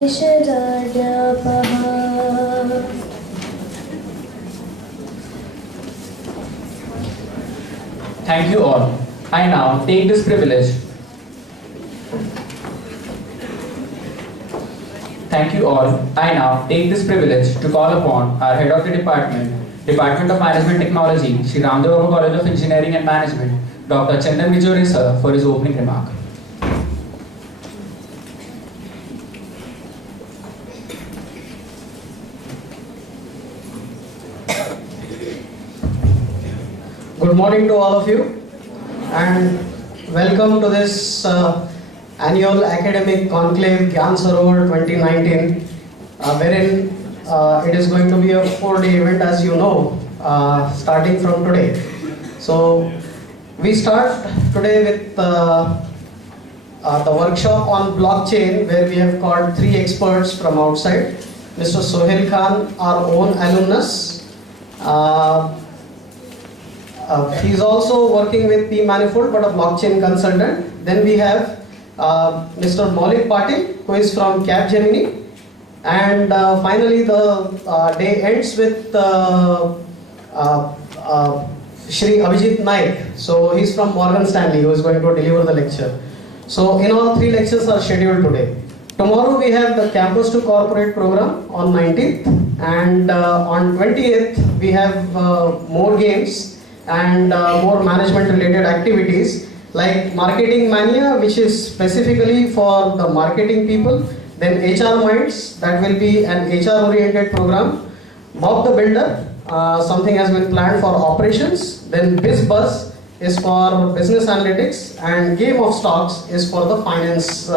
Thank you all. I now take this privilege. Thank you all. I now take this privilege to call upon our head of the Department of Management Technology, Sri Ramdev Baba College of Engineering and Management, Dr. Chandan Vijore sir, for his opening remark. Good morning to all of you and welcome to this annual academic conclave Gyan Sarovar 2019 wherein it is going to be a 4-day event, as you know, starting from today. So we start today with the workshop on blockchain, where we have called 3 experts from outside. Mr. Sohail Khan, our own alumnus. He's also working with P-Manifold, but a blockchain consultant. Then we have Mr. Maulik Patil, who is from Capgemini. And finally, the day ends with Shri Abhijit Naik. So he's from Morgan Stanley, who is going to deliver the lecture. So in all, 3 lectures are scheduled today. Tomorrow we have the Campus to Corporate program on 19th, and on 28th we have more games and more management related activities like Marketing Mania, which is specifically for the marketing people. Then HR Minds, that will be an HR oriented program. Bob the Builder, something has been planned for operations. Then BizBuzz is for business analytics, and Game of Stocks is for the finance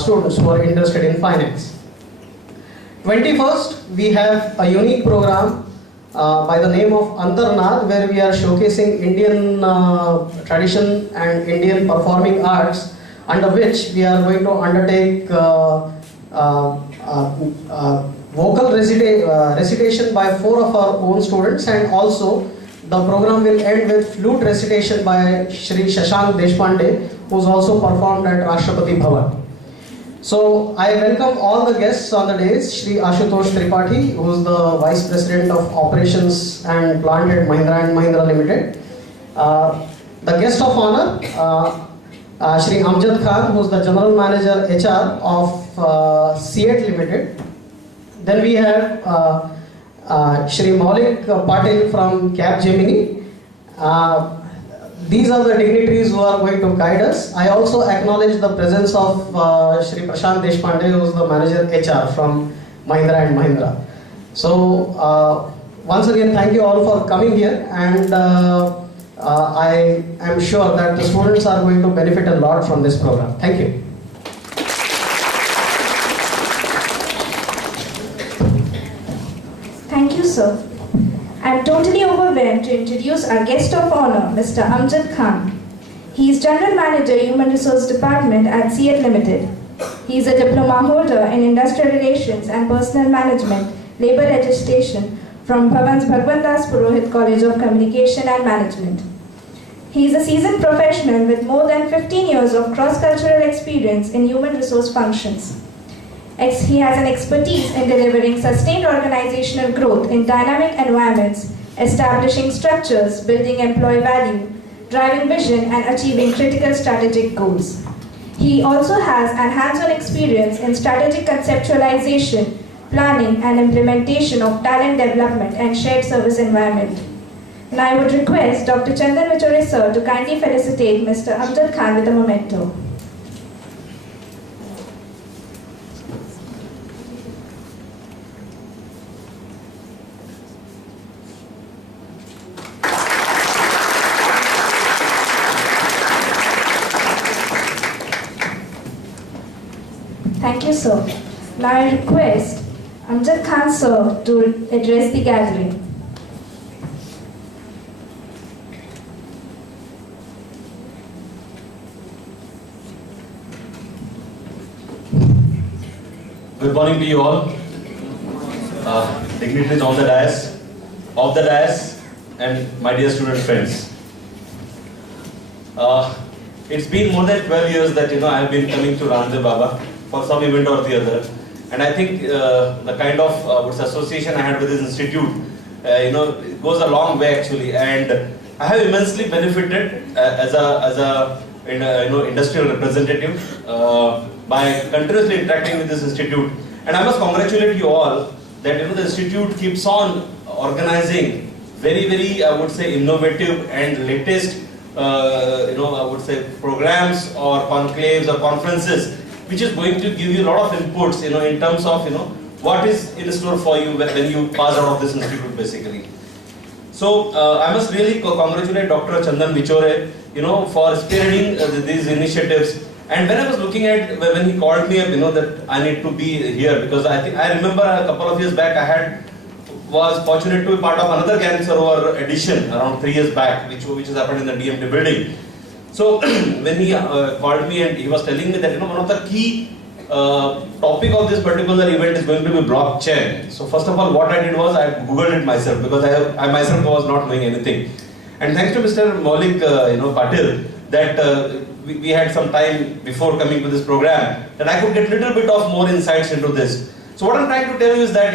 students who are interested in finance. 21st, we have a unique program by the name of Antarnaad, where we are showcasing Indian tradition and Indian performing arts, under which we are going to undertake vocal recitation by 4 of our own students, and also the program will end with flute recitation by Shri Shashank Deshpande, who is also performed at Rashtrapati Bhavan. So I welcome all the guests on the days. Shri Ashutosh Tripathi, who is the Vice President of Operations and Plant at Mahindra & Mahindra Limited. The guest of honor, Shri Amjad Khan, who is the General Manager HR of CEAT Limited. Then we have Shri Maulik Patil from Capgemini. These are the dignitaries who are going to guide us. I also acknowledge the presence of Shri Prashant Deshpande, who is the Manager HR from Mahindra & Mahindra. So once again, thank you all for coming here, and I am sure that the students are going to benefit a lot from this program. Thank you. Thank you, sir. I am totally overwhelmed to introduce our guest of honor, Mr. Amjad Khan. He is General Manager, Human Resource Department at CEAT Limited. He is a diploma holder in Industrial Relations and Personal Management, Labour Legislation from Bhavan's Bhagwan Das Purohit College of Communication and Management. He is a seasoned professional with more than 15 years of cross-cultural experience in human resource functions. He has an expertise in delivering sustained organizational growth in dynamic environments, establishing structures, building employee value, driving vision, and achieving critical strategic goals. He also has an hands-on experience in strategic conceptualization, planning, and implementation of talent development and shared service environment. And I would request Dr. Chandan Vijore sir to kindly felicitate Mr. Amjad Khan with a memento. Thank you, sir. Now I request Amjad Khan sir to address the gathering. Good morning to you all. Dignitaries on the dais, off the dais, and my dear student friends. It's been more than 12 years that I have been coming to Ramdev Baba, for some event or the other. And I think the kind of association I had with this institute, it goes a long way actually. And I have immensely benefited as a industrial representative by continuously interacting with this institute. And I must congratulate you all that the institute keeps on organizing very, I would say, innovative and latest, I would say, programs or conclaves or conferences, which is going to give you a lot of inputs, in terms of, what is in store for you when you pass out of this institute, basically. So I must really congratulate Dr. Chandan Vichore, for spearheading these initiatives. And when I was looking at, when he called me up, that I need to be here, because I remember a couple of years back was fortunate to be part of another Gyan Sarovar edition around 3 years back, which has happened in the DMT building. So when he called me and he was telling me that one of the key topic of this particular event is going to be blockchain. So first of all, what I did was I googled it myself, because I myself was not knowing anything. And thanks to Mr. Maulik Patil, that we had some time before coming to this program, that I could get little bit of more insights into this. So what I'm trying to tell you is that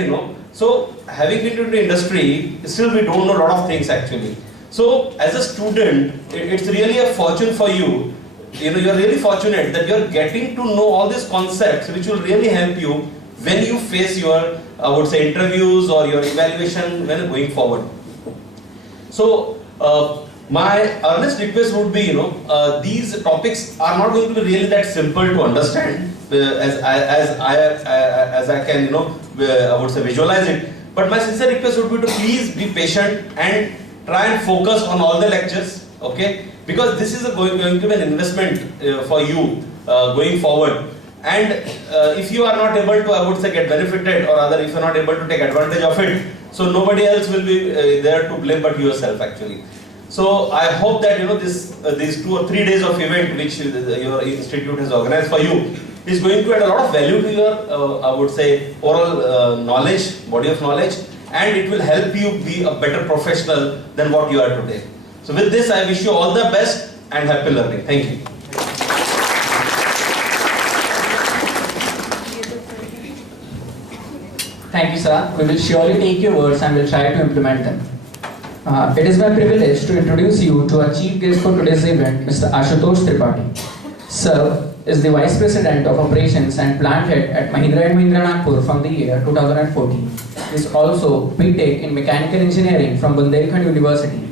so having been into the industry, still we don't know a lot of things actually. So as a student, it's really a fortune for you. You're really fortunate that you're getting to know all these concepts, which will really help you when you face your, I would say, interviews or your evaluation when going forward. So my earnest request would be, these topics are not going to be really that simple to understand as I can, I would say, visualize it. But my sincere request would be to please be patient and try and focus on all the lectures, okay? Because this is going to be an investment for you going forward. And if you are not able to, I would say, get benefited, or rather if you are not able to take advantage of it, so nobody else will be there to blame but yourself actually. So I hope that these 2 or 3 days of event which your institute has organized for you is going to add a lot of value to your, I would say, oral knowledge, body of knowledge, and it will help you be a better professional than what you are today. So with this, I wish you all the best and happy learning. Thank you. Thank you, sir. We will surely take your words and will try to implement them. It is my privilege to introduce you to our chief guest for today's event, Mr. Ashutosh Tripathi. Sir is the Vice President of Operations and Plant Head at Mahindra & Mahindra Nagpur from the year 2014. He is also B.Tech in Mechanical Engineering from Bundelkhand University.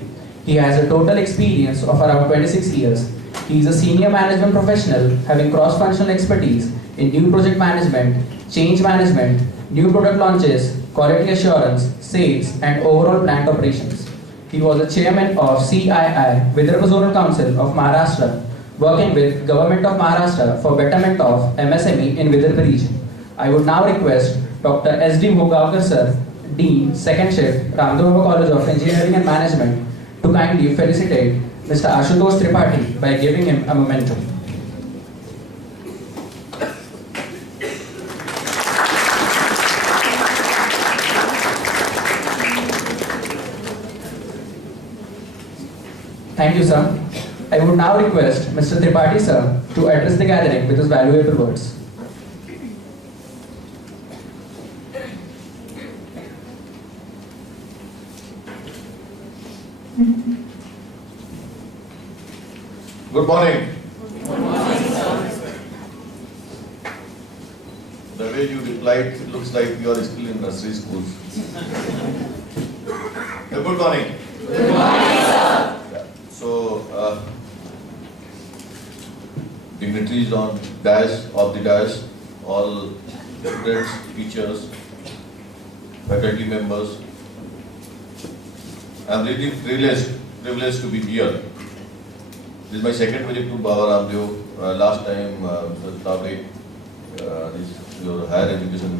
He has a total experience of around 26 years. He is a senior management professional having cross-functional expertise in new project management, change management, new product launches, quality assurance, sales, and overall plant operations. He was the chairman of CII, Vidarbha Zonal Council of Maharashtra, working with Government of Maharashtra for betterment of MSME in Vidarbha region. I would now request Dr. S.D. Bhogavkar sir, Dean, 2nd Shift, Ramdev Baba College of Engineering and Management, to kindly felicitate Mr. Ashutosh Tripathi by giving him a memento. Thank you, sir. I would now request Mr. Tripathi sir to address the gathering with his valuable words. Good morning. Good morning, sir. The way you replied, it looks like you are still in nursery school. Good morning. Good morning, sir. So, dignitaries on the dash, all students, teachers, faculty members. I am really privileged to be here. This is my second visit to Baba Ramdev. Last time, Mr. Tave, your higher education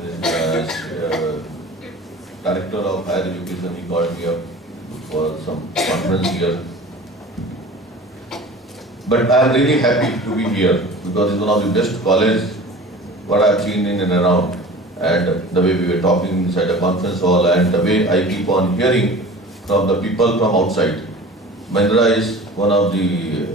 director of higher education, he called me up for some conference here. But I am really happy to be here because it's one of the best colleges what I have seen in and around, and the way we were talking inside a conference hall and the way I keep on hearing from the people from outside. Mahindra is one of the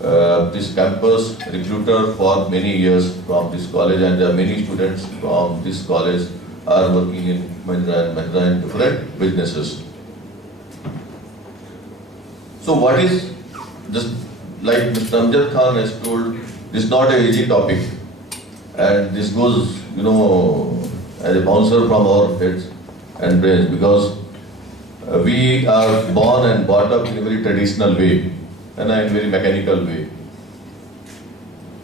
this campus recruiter for many years from this college, and there are many students from this college are working in Mahindra and different businesses. So what is, just like Mr. Amjad Khan has told, this is not an easy topic, and this goes, as a bouncer from our heads and brains, because we are born and brought up in a very traditional way and in a very mechanical way.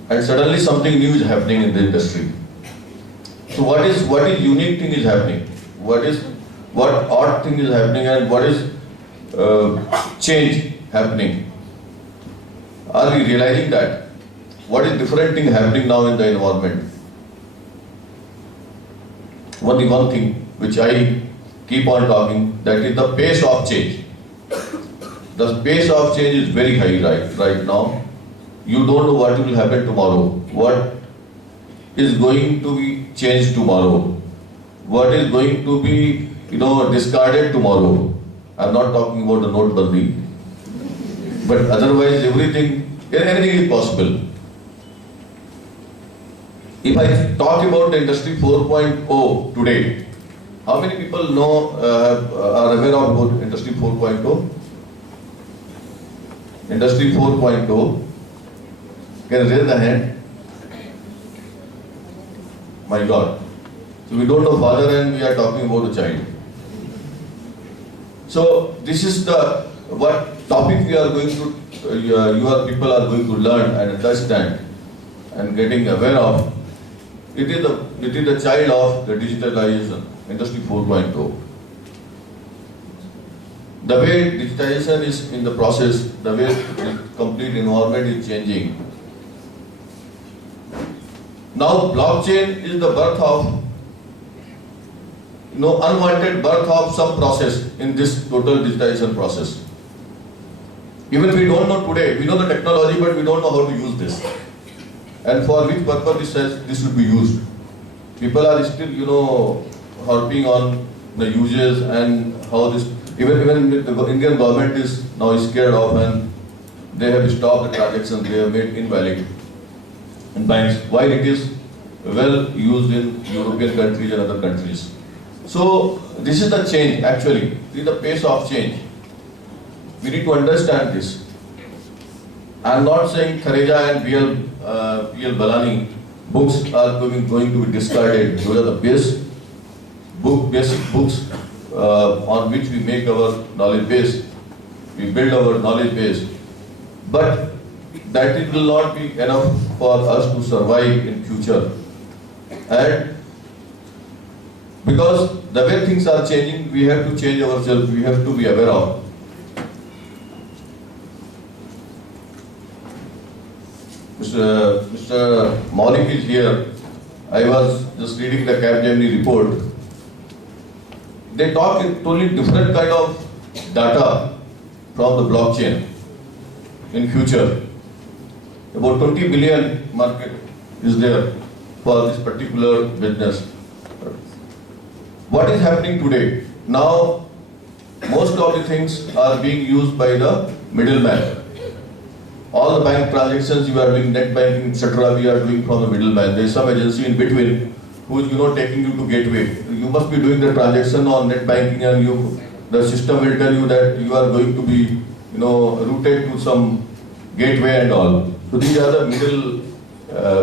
And suddenly something new is happening in the industry. So what is unique thing is happening? What odd thing is happening, and what is change happening? Are we realizing that? What is different thing happening now in the environment? One thing which I keep on talking, that is the pace of change. The pace of change is very high right now. You don't know what will happen tomorrow. What is going to be changed tomorrow? What is going to be, discarded tomorrow? I'm not talking about the Notebandi, but otherwise anything is possible. If I talk about the Industry 4.0 today, how many people know, are aware of Industry 4.0? Industry 4.0, can you raise the hand? My God. So we don't know father and we are talking about a child. So this is what topic we are going to, your people are going to learn and understand and getting aware of. It is the child of the digitalization, Industry 4.0. The way digitization is in the process, the way the complete environment is changing. Now blockchain is the birth of, unwanted birth of some process in this total digitization process. Even we don't know today, we know the technology, but we don't know how to use this. And for which purpose this should be used. People are still, harping on the uses and how this, even the Indian government is now scared of, and they have stopped the transactions, they have made invalid in banks, while it is well used in European countries and other countries. So this is the change actually, this is the pace of change. We need to understand this. I am not saying Khareja and P.L. Balani books are going to be discarded. Those are the basic books on which we make our knowledge base. We build our knowledge base. But that it will not be enough for us to survive in future. And because the way things are changing, we have to change ourselves, we have to be aware of. Mr. Maulik is here. I was just reading the Capgemini report. They talk in totally different kind of data from the blockchain in future. About 20 billion market is there for this particular business. What is happening today? Now, most of the things are being used by the middleman. All the bank transactions you are doing, net banking, etc., we are doing from the middleman. There is some agency in between who is taking you to gateway. You must be doing the transaction on net banking, and the system will tell you that you are going to be routed to some gateway and all. So these are the middle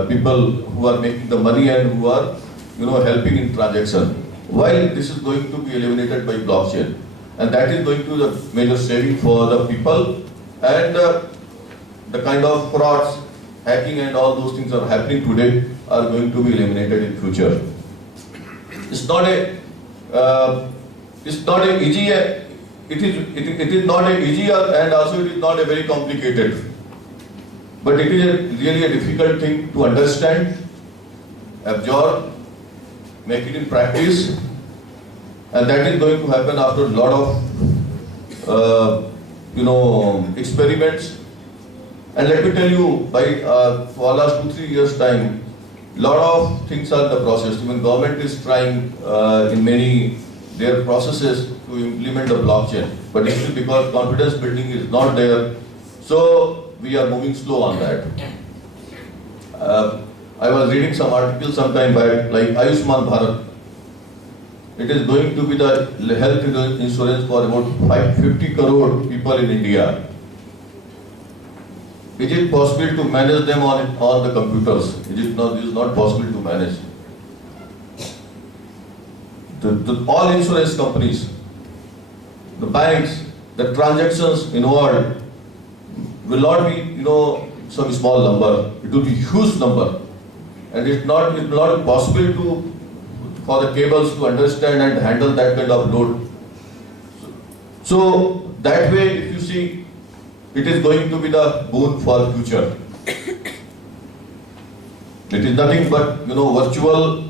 people who are making the money and who are helping in transaction. While this is going to be eliminated by blockchain, and that is going to be the major saving for the people, and the kind of frauds, hacking and all those things are happening today are going to be eliminated in future. It's not a easy. It is not a easy, and also it is not a very complicated. But it is really a difficult thing to understand, absorb, make it in practice, and that is going to happen after a lot of experiments. And let me tell you, for last 2-3 years time, lot of things are in the process. Even government is trying in many their processes to implement the blockchain, but still because confidence building is not there. So we are moving slow on that. I was reading some articles sometime back, like Ayushman Bharat. It is going to be the health insurance for about 550 crore people in India. Is it possible to manage them on the computers? It is not possible to manage. All insurance companies, the banks, the transactions involved will not be, some small number. It will be huge number, and it will not be possible for the cables to understand and handle that kind of load. So that way, if you see, it is going to be the boon for future. It is nothing but virtual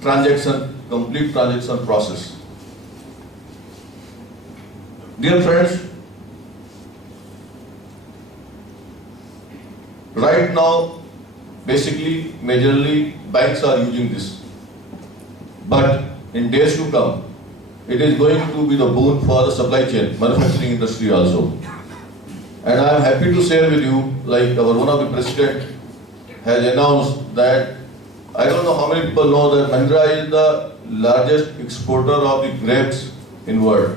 transaction, complete transaction process. Dear friends, right now, basically, majorly banks are using this. But in days to come, it is going to be the boon for the supply chain, manufacturing industry also. And I am happy to share with you, like one of the president has announced that, I don't know how many people know that Mahindra is the largest exporter of the grapes in world.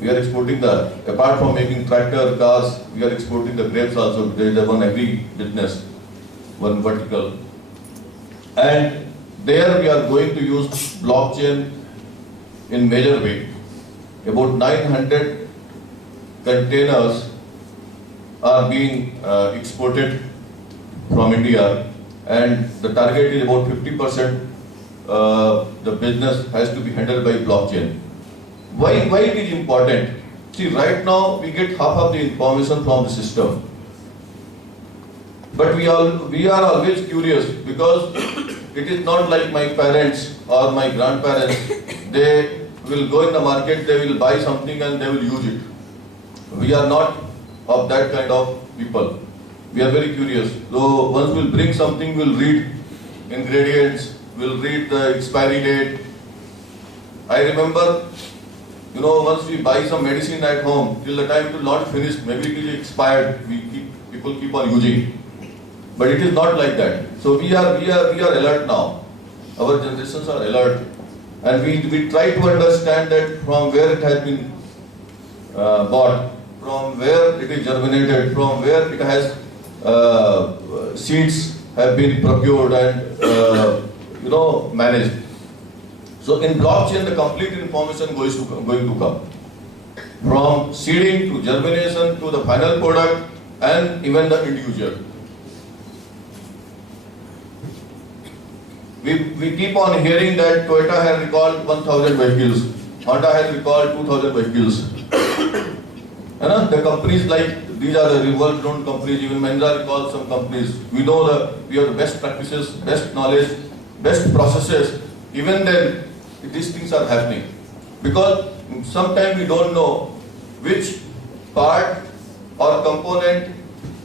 We are exporting apart from making tractor, cars, we are exporting the grapes also. There is one agri business, one vertical. And there we are going to use blockchain in major way. About 900 containers are being exported from India, and the target is about 50%. The business has to be handled by blockchain. Why it is important? See, right now we get half of the information from the system, but we are always curious, because it is not like my parents or my grandparents. They will go in the market, they will buy something and they will use it. We are not of that kind of people. We are very curious. So once we'll bring something, we'll read ingredients, we'll read the expiry date. I remember, once we buy some medicine at home, till the time it will not finish, maybe it will be expired, people keep on using. But it is not like that. So we are alert now. Our generations are alert, and we try to understand that from where it has been bought, from where it is germinated, from where it has seeds have been procured and managed. So in blockchain, the complete information going to come, from seeding to germination to the final product and even the end user. We keep on hearing that Toyota has recalled 1,000 vehicles, Honda has recalled 2,000 vehicles. The companies like these are the world-known companies. Even Mahindra recalls some companies. We know we have the best practices, best knowledge, best processes. Even then, these things are happening, because sometimes we don't know which part or component,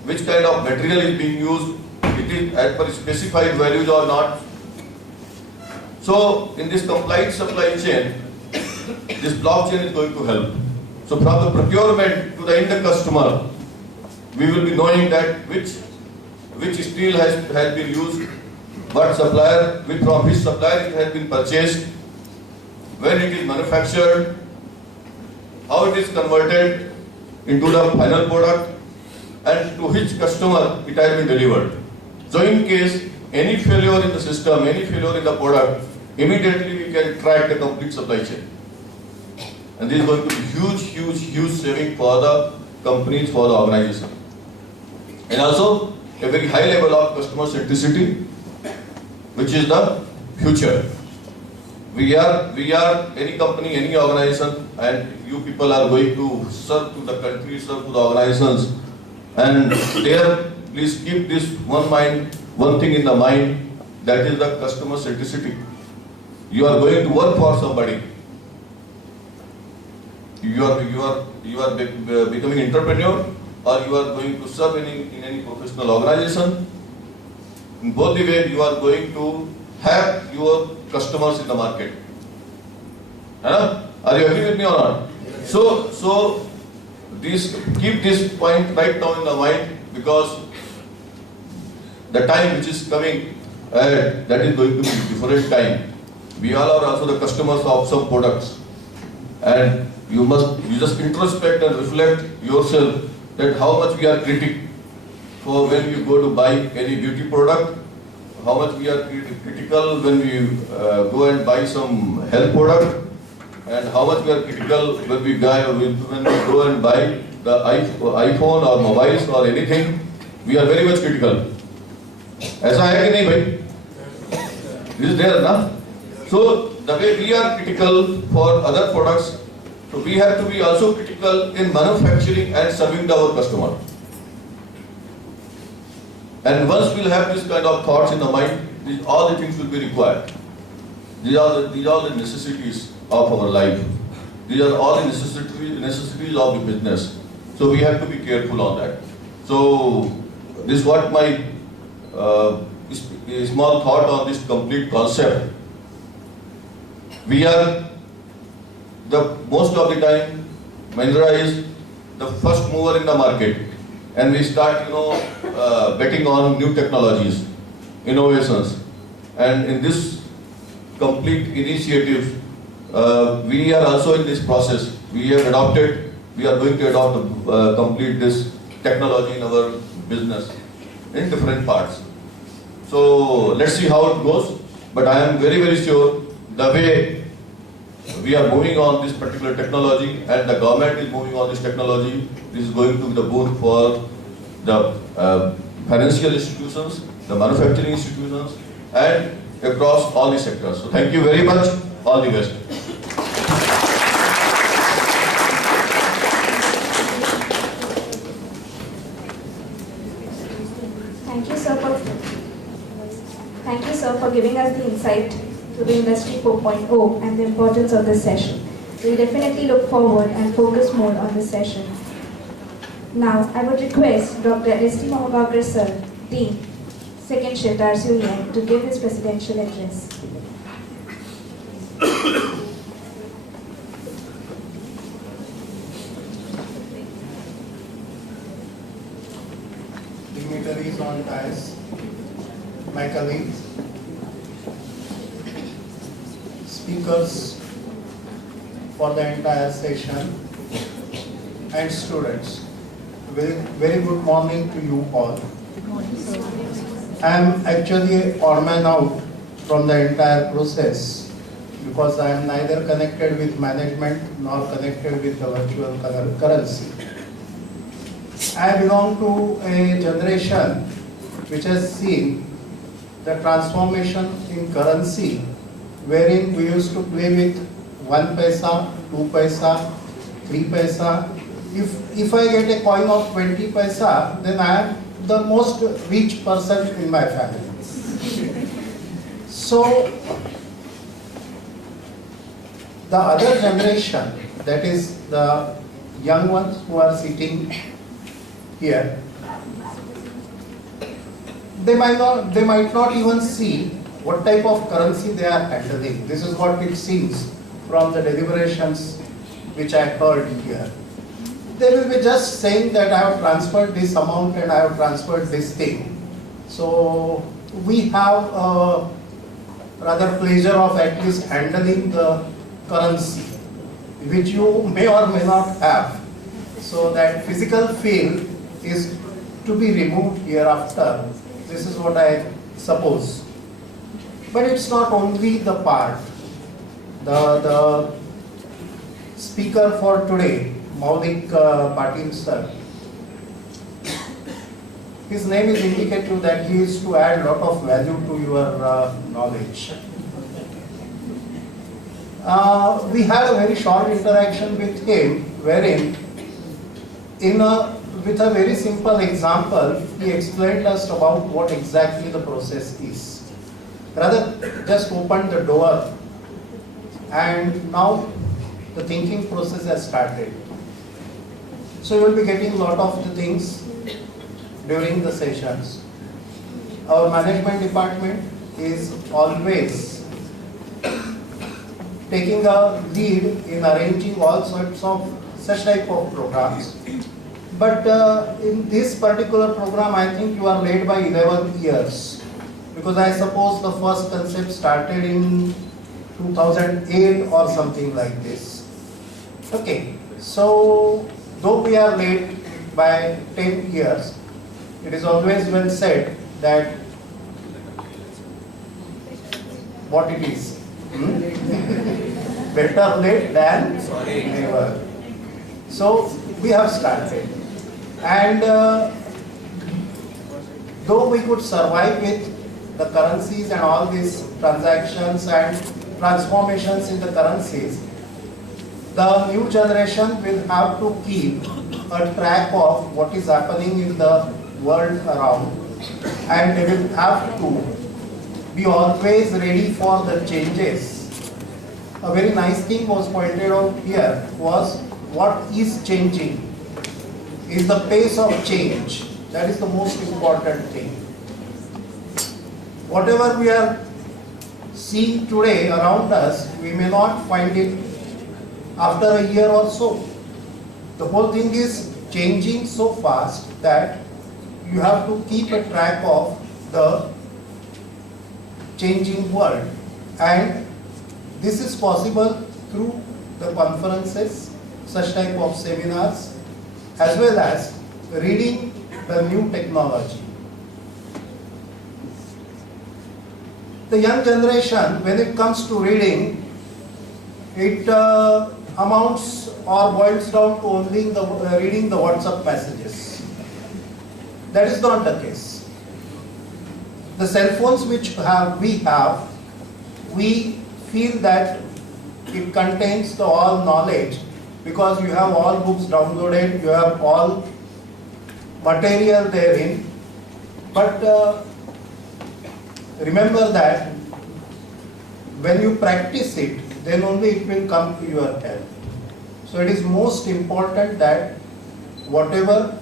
which kind of material is being used. It is as per specified values or not. So in this compliant supply chain, this blockchain is going to help. So from the procurement to the end customer, we will be knowing that which steel has been used, what supplier, from which supplier it has been purchased, when it is manufactured, how it is converted into the final product, and to which customer it has been delivered. So in case any failure in the system, any failure in the product, immediately we can track the complete supply chain. And this is going to be huge saving for the companies, for the organization. And also a very high level of customer centricity, which is the future. We are any company, any organization, and you people are going to serve to the country, serve to the organizations. And there, please keep this one thing in the mind, that is the customer centricity. You are going to work for somebody. You are becoming an entrepreneur, or you are going to serve in any professional organization. In both the way, you are going to have your customers in the market. Are you agree with me or not? So keep this point right now in the mind, because the time which is coming ahead, that is going to be different time. We all are also the customers of some products, and you just introspect and reflect yourself that how much we are critic for when you go to buy any beauty product, how much we are critical when we go and buy some health product, and how much we are critical when we go and buy the iPhone or mobiles or anything. We are very much critical. ऐसा है कि नहीं भाई? Is there ना? So the way we are critical for other products, so we have to be also critical in manufacturing and serving our customer. And once we'll have this kind of thoughts in the mind, all the things will be required. These are the necessities of our life. These are all the necessities of the business. So we have to be careful on that. So this is what my small thought on this complete concept. We are most of the time, Mahindra is the first mover in the market, and we start betting on new technologies, innovations, and in this complete initiative, we are also in this process. We are going to adopt complete this technology in our business in different parts. So let's see how it goes. But I am very, very sure the way we are moving on this particular technology and the government is moving on this technology, this is going to be the boon for the financial institutions, the manufacturing institutions, and across all the sectors. So thank you very much. All the best. Thank you, sir, for giving us the insight to the Industry 4.0 and the importance of this session. We definitely look forward and focus more on this session. Now, I would request Dr. S.T. Mohagakar sir, Dean, Second Shift RCUEN, to give his presidential address. Dignitaries on dais, my colleagues, speakers for the entire session, and students. Very good morning to you all. I am actually odd man out from the entire process because I am neither connected with management nor connected with the virtual currency. I belong to a generation which has seen the transformation in currency, wherein we used to play with 1 paisa, 2 paisa, 3 paisa. If I get a coin of 20 paisa, then I am the most rich person in my family. So the other generation, that is the young ones who are sitting here, they might not even see what type of currency they are handling. This is what it seems from the deliberations which I heard here. They will be just saying that I have transferred this amount and I have transferred this thing. So we have a rather pleasure of at least handling the currency, which you may or may not have. So that physical feel is to be removed hereafter. This is what I suppose. But it's not only the part. The speaker for today, Maulik Patil sir, his name is indicative that he is to add a lot of value to your knowledge. We had a very short interaction with him, wherein with a very simple example, he explained us about what exactly the process is. Rather, just opened the door, and now the thinking process has started. So you will be getting a lot of the things during the sessions. Our management department is always taking a lead in arranging all sorts of such type of programs. But in this particular program, I think you are late by 11 years, because I suppose the first concept started in 2008 or something like this. Okay, so though we are late by 10 years, it is always well said that what it is. Better late than never. So we have started, and though we could survive with the currencies and all these transactions and transformations in the currencies, the new generation will have to keep a track of what is happening in the world around, and they will have to be always ready for the changes. A very nice thing was pointed out here was what is changing is the pace of change. That is the most important thing. Whatever we are seeing today around us, we may not find it after a year or so. The whole thing is changing so fast that you have to keep a track of the changing world, and this is possible through the conferences, such type of seminars, as well as reading the new technology. The young generation, when it comes to reading, it amounts or boils down to only reading the WhatsApp messages. That is not the case. The cell phones which we feel that it contains the all knowledge, because you have all books downloaded, you have all material therein. But remember that when you practice it, then only it will come to your help. So it is most important that whatever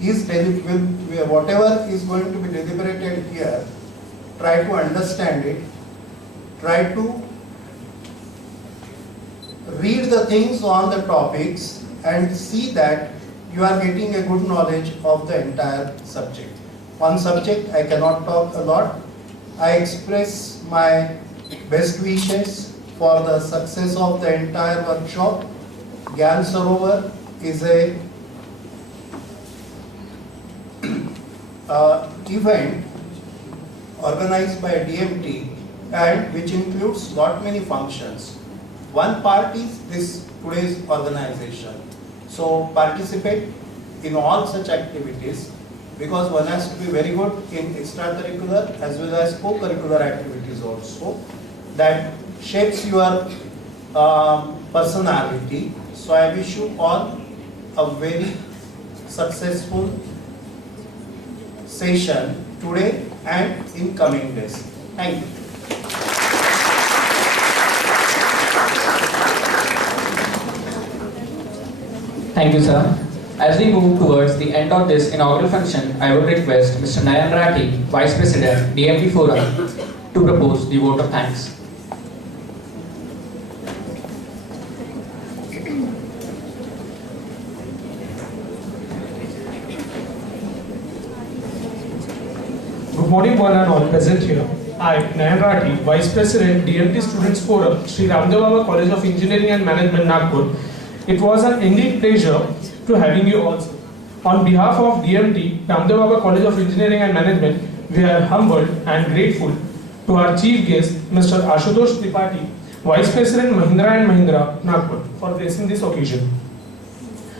is going to be deliberated here, try to understand it, try to read the things on the topics and see that you are getting a good knowledge of the entire subject. On subject, I cannot talk a lot. I express my best wishes for the success of the entire workshop. Gyan Sarovar is a event organized by DMT, and which includes lot many functions. One part is this today's organization. So participate in all such activities, because one has to be very good in extracurricular as well as co-curricular activities also. That shapes your personality. So I wish you all a very successful session today and in coming days. Thank you. Thank you, sir. As we move towards the end of this inaugural function, I would request Mr. Nayan Rathi, Vice President, DMT Forum, to propose the vote of thanks. Good morning, one and all present here. I, Nayan Rathi, Vice President, DMT Students Forum, Sri Ramdev Baba College of Engineering and Management, Nagpur. It was an indeed pleasure to having you all. On behalf of DMT, Ramdev Baba College of Engineering and Management, we are humbled and grateful to our chief guest, Mr. Ashutosh Tripathi, Vice President, Mahindra and Mahindra, Nagpur, for gracing this occasion.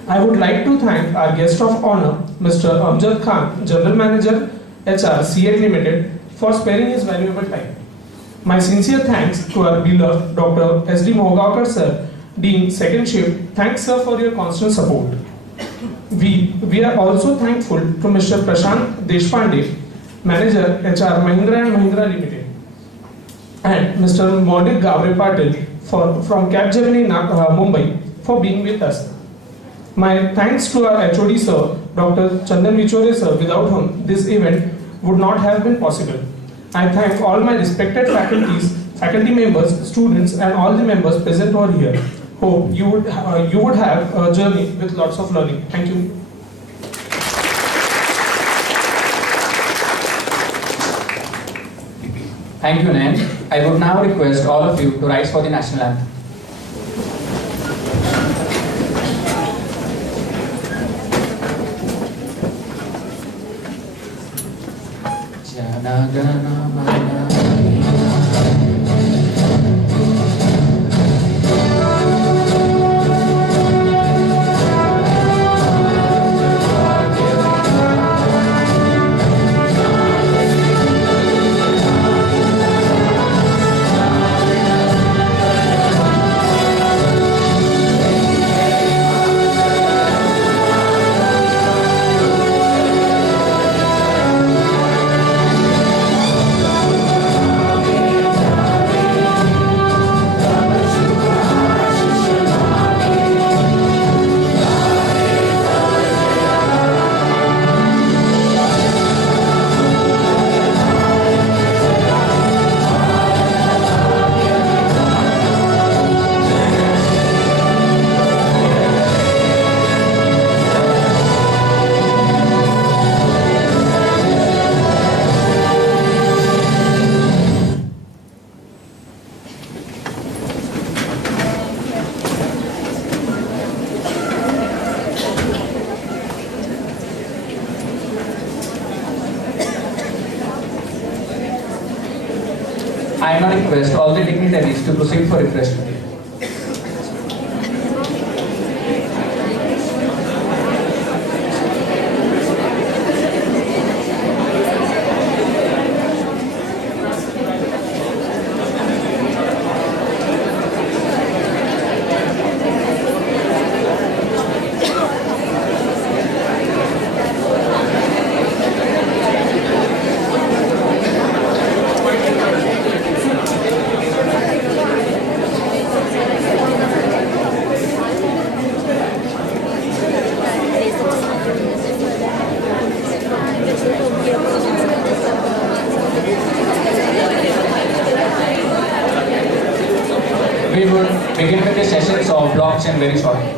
I would like to thank our guest of honor, Mr. Amjad Khan, General Manager, HR, CEAT Limited, for sparing his valuable time. My sincere thanks to our beloved Dr. S.D. Mohgaonkar sir, Dean, Second Shift. Thanks, sir, for your constant support. We are also thankful to Mr. Prashant Deshpande, Manager, HR, Mahindra and Mahindra Limited, and Mr. Maulik Gavre Patil from Capgemini, Mumbai, for being with us. My thanks to our HOD sir, Dr. Chandan Vichore sir, without whom this event would not have been possible. I thank all my respected faculty members, students and all the members present over here hope you would have a journey with lots of learning. Thank you. Thank you, Nayan. I would now request all of you to rise for the national anthem. Jana Gana Mana. I now request all the dignitaries to proceed for refreshment. We will begin with the sessions of blockchain very shortly.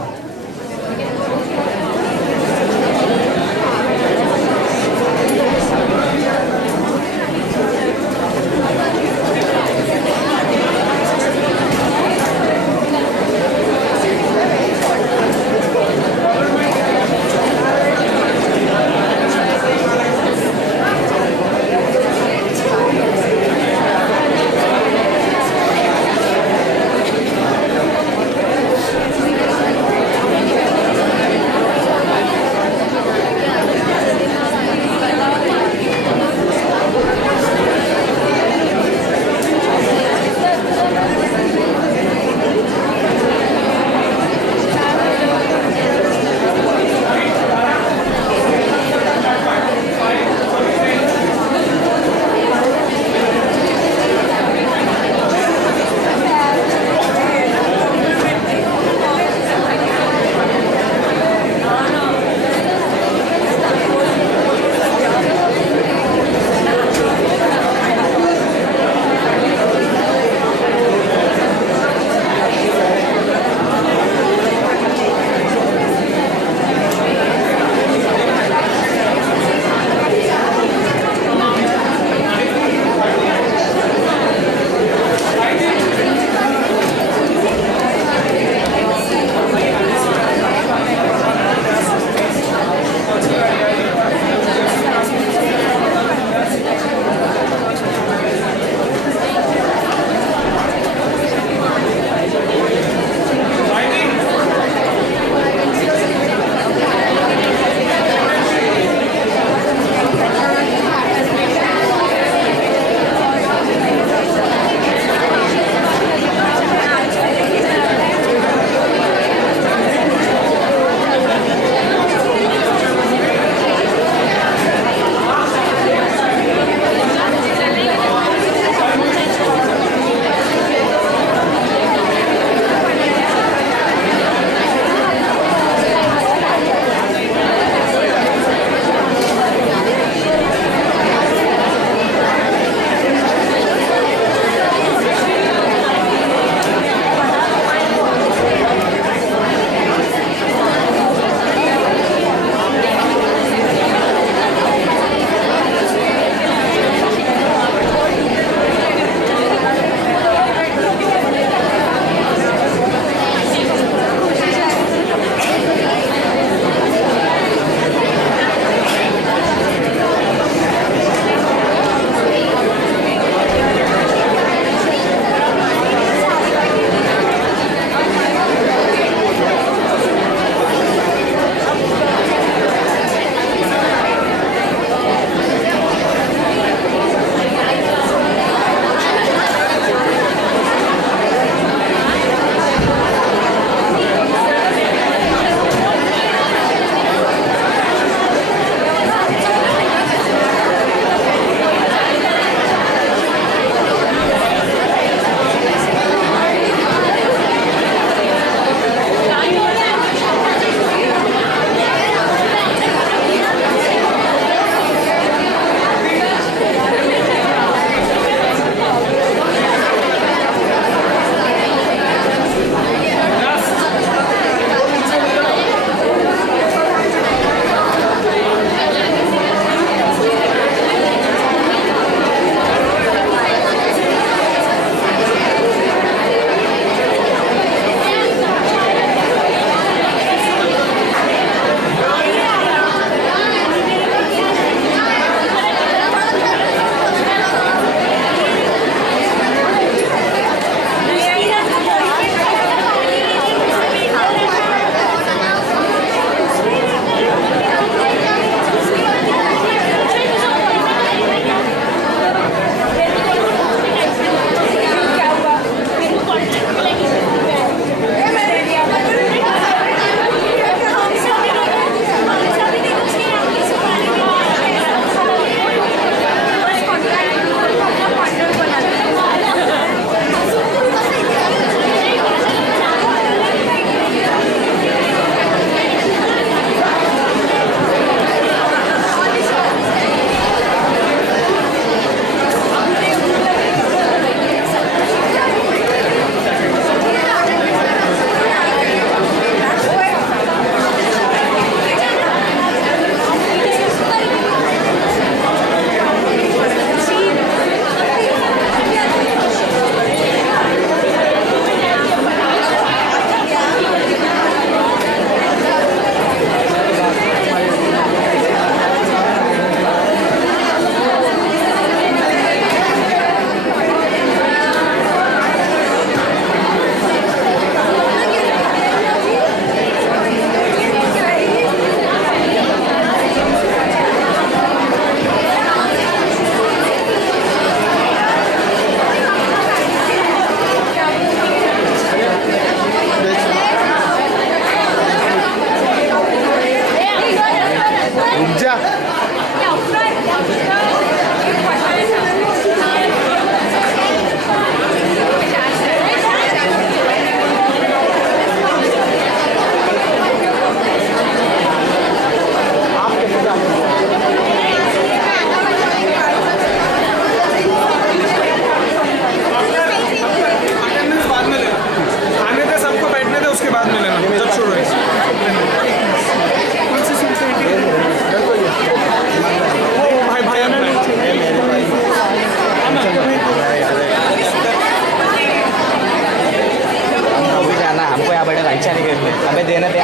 देना ते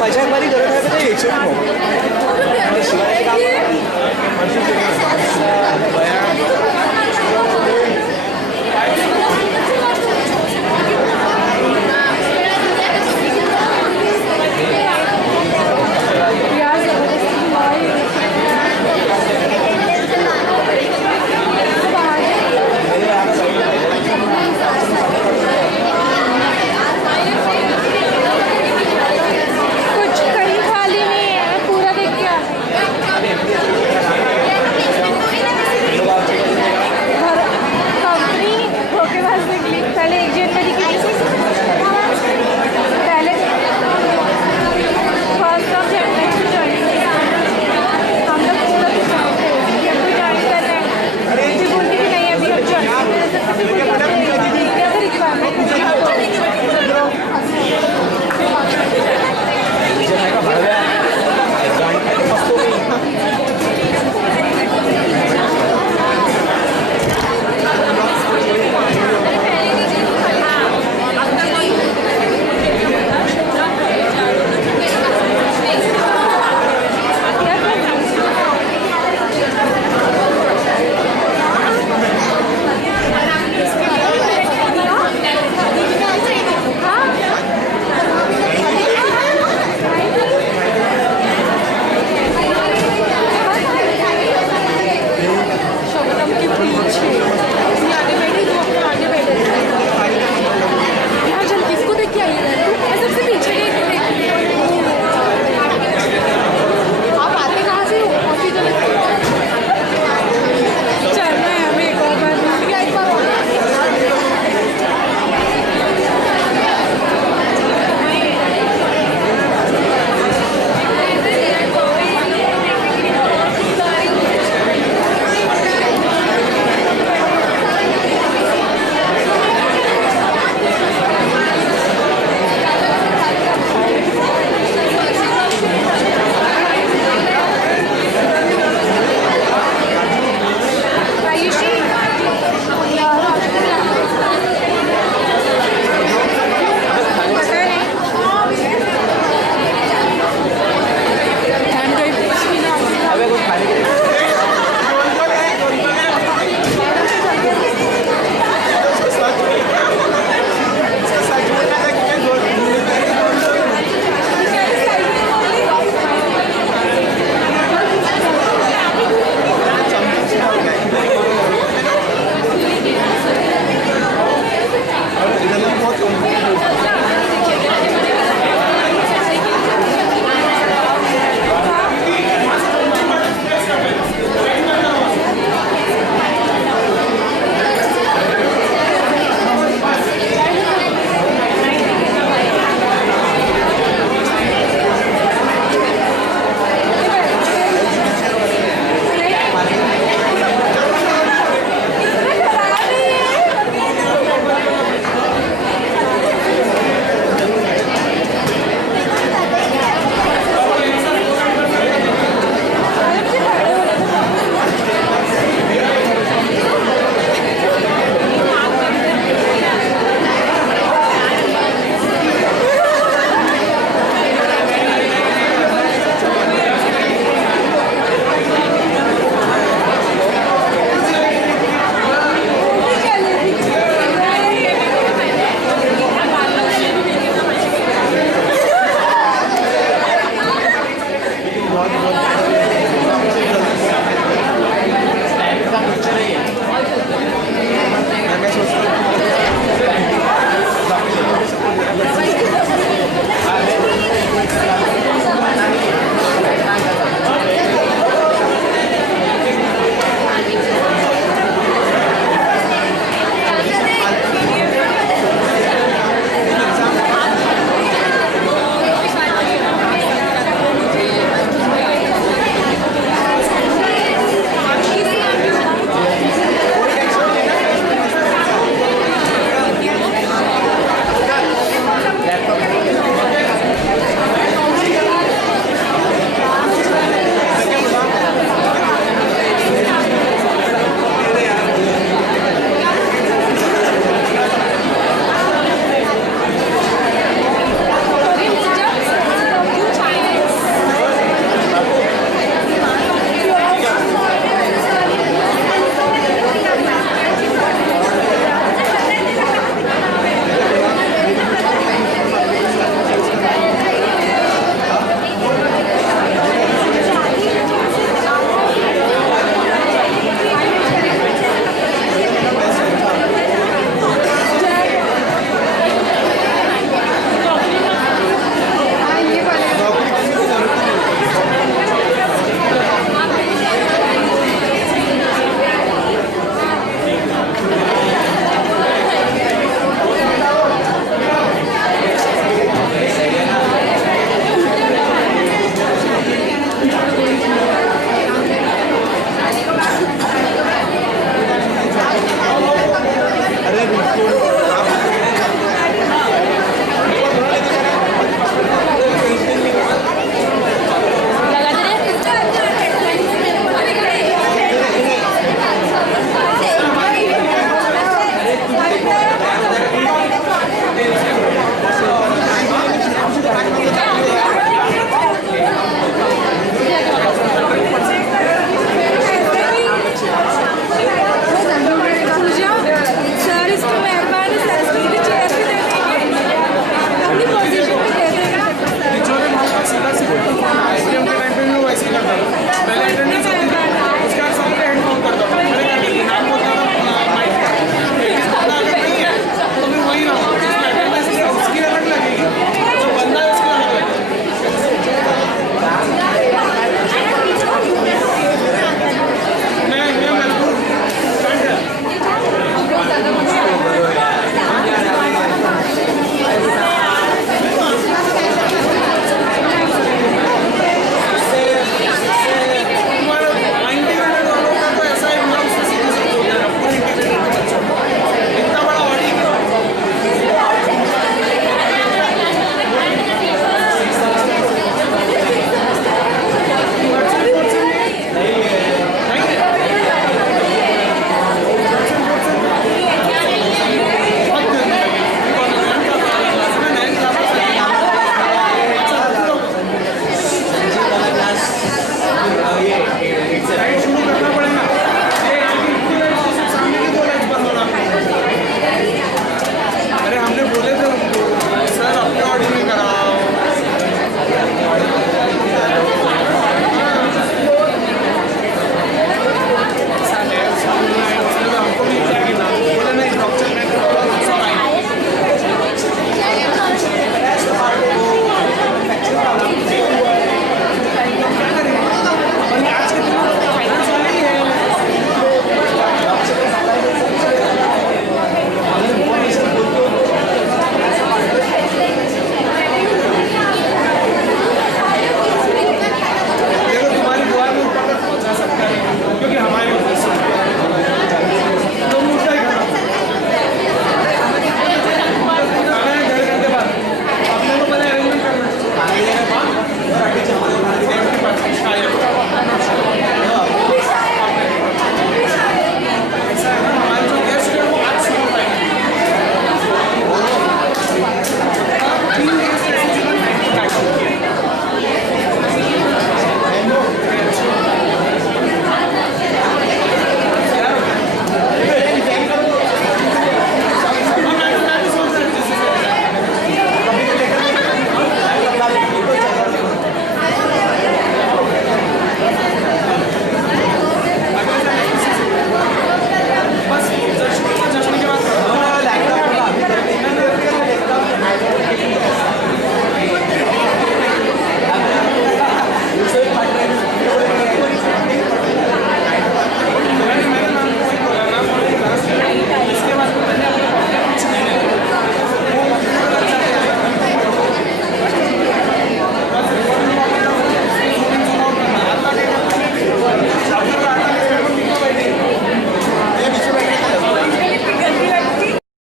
मजा बरी करत आहे ते